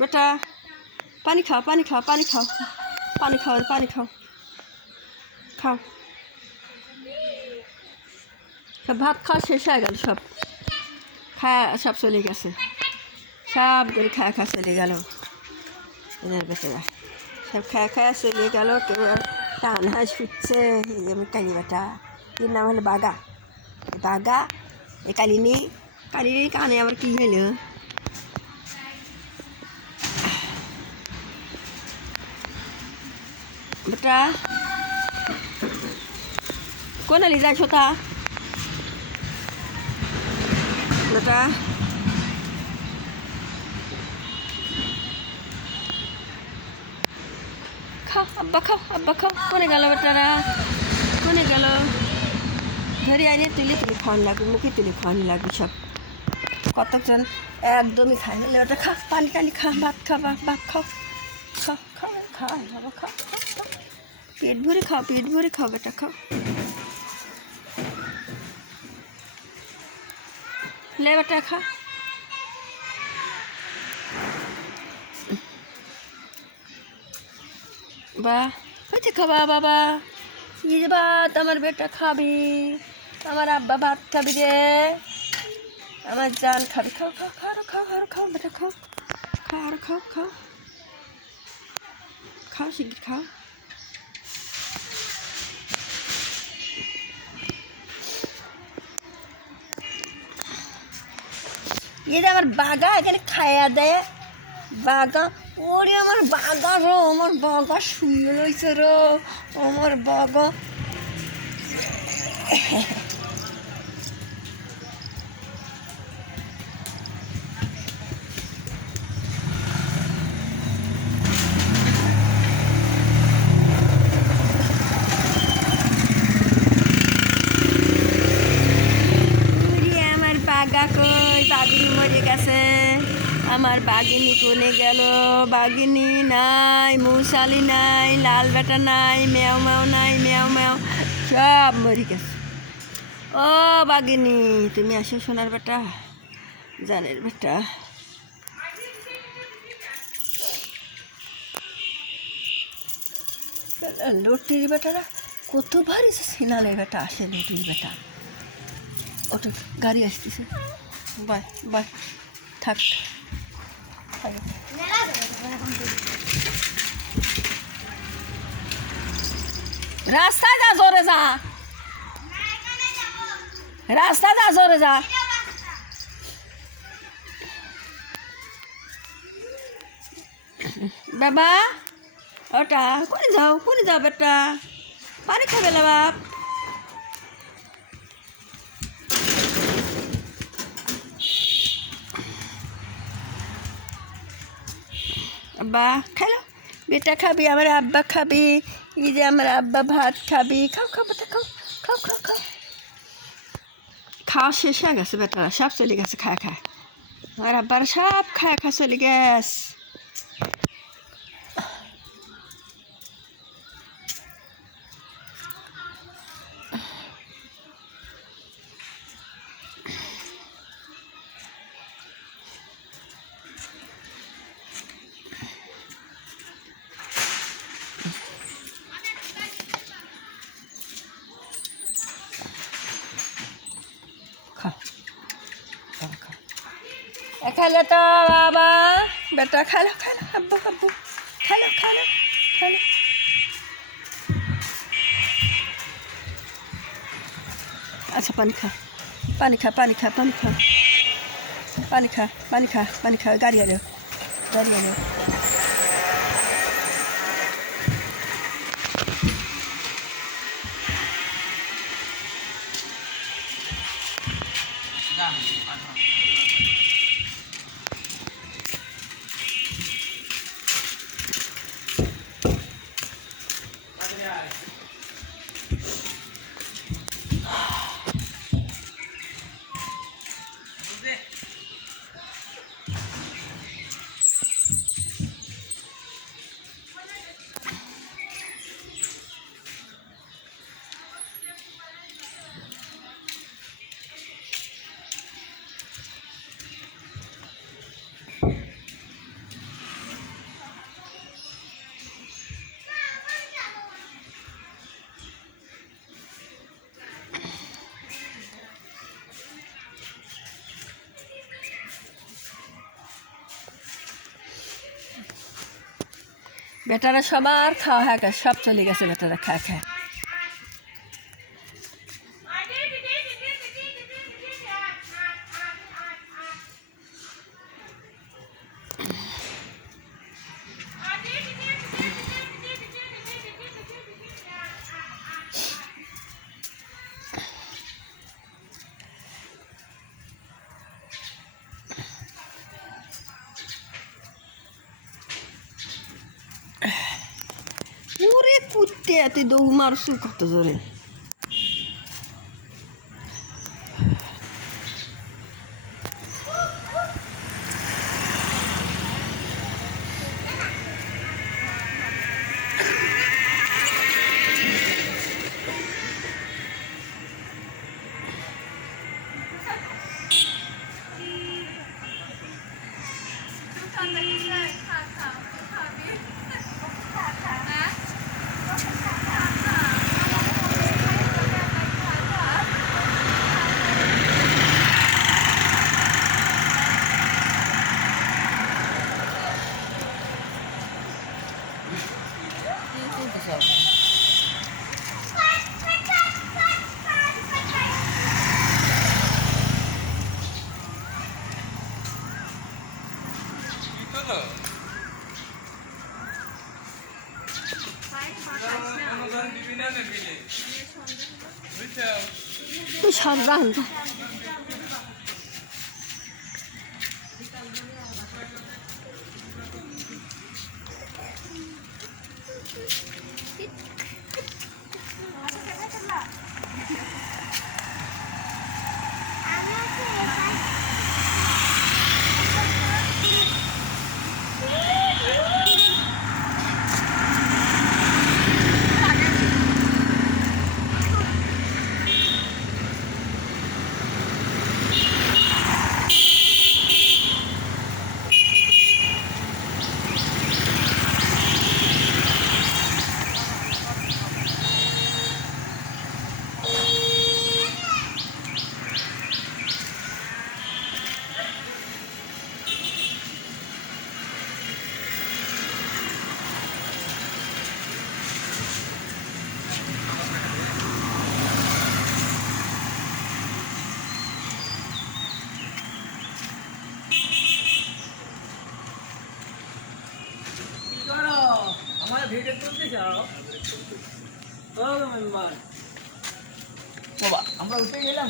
बेटा पानी खाओ पानी खाओ पानी खाओ पानी खाओ पानी खाओ खाओ सब भात खाओ शेष हो गल सब खा सब चले गए सब कर खा चले गल इधर बेटा सब खा चले गल टान है छुट्से काली बेटा ये नाम है बागा बागा ये कालिनी काने आबार कि हलो बेटा कोन ले जाय छोटा बेटा खाओ अब्बा खाओ कोने गल बेटारा कोने गल धरी आने तुले खाने लगे मुखे तुले खाने लगे सब कतजन एकदम ही खाए बेटा खा पानी टानी खा भात खाओ खा बाबा खा पेट भरे खाओ बेटा खाओ ले बेटा खा बा खाबा बाबा ये बात আমার बेटा खाबी আমার আব্বা ভাত খাবি রে আমার জান খাবি খাও बेटा खाओ शीघ्र खाओ ये আমার বাগা এখানে খায়া দেয় বাগা ওরে আমার বাগা রো আমার বাগা শুয়ে রইছে রো আমার বাগা বাগা কই বাগিনী মরে গেছে আমার বাগিনী কোনে গেল বাগিনী নাই মৌসালি নাই লাল বেটা নাই ম্যাও ম্যাও সব মরে গেছে ও বাগিনী তুমি আসো সোনার বেটা জানের বেটা লটির বেটারা কত ভারী সিনালের বেটা আসে লটির বেটা ওটা গাড়ি আসতেছে বাই থাক রাস্তা যা জোরে যা বাবা ওটা কোনে যাও বেটা পানি খাবে না বাপ अब्बा खा लो बेटा खाबी हमारे अब्बा खाबी ये हमारे अब्बा भात खाबी खाओ बेटा खाओ खाओ शेष हो गए बेटा सब चले गए खा हमारे अब्बा सब खा चले गए खा लो तो बाबा बेटा खा लो अब्बू खा लो अच्छा पानी खा गाड़ी आ जाओ বেটারা সবার খাওয়া হয়ে গেছে, সব চলে গেছে বেটারা খায় খায়। ওরে কুত্তে তুই দৌড় মারছু কত জোরে। তুই সাবধান। আমার ভিডিও তুলতে চাও? মেম্বার বাবা আমরা উঠে গেলাম।